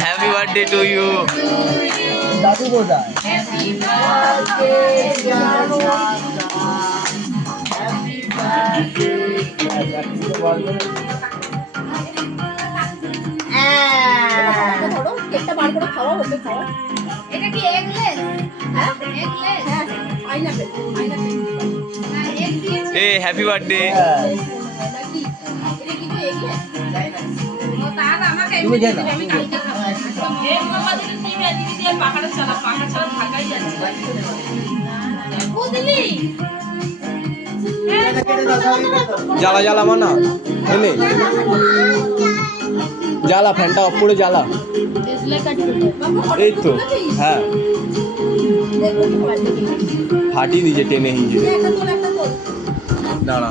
Happy birthday to you. दादू बोला কেকটা বার করে খাওয়া হবে খাওয়া। এটা কি এগলেস? হ্যাঁ এগলেস। হ্যাঁ পাইনাপল পাইনাপল। না এগ দিয়েছে। ए हैप्पी बर्थडे। নাকি এটা কি এগলেস? যাই না। ও তার আমাকে এমনি দিবে আমি কালকে খাবো। এগ মামা দিলে তুই এদিকে দিয়ে পাখাটা চালা ঢাকাই যাচ্ছে। বুঝলি? জ্বালা জ্বালা মানা এনে জ্বালা ফ্যানটা অফ করে জ্বালা। এই তো হ্যাঁ ফাটিয়ে দিয়েছে টেনে হিঁচে। দাঁড়া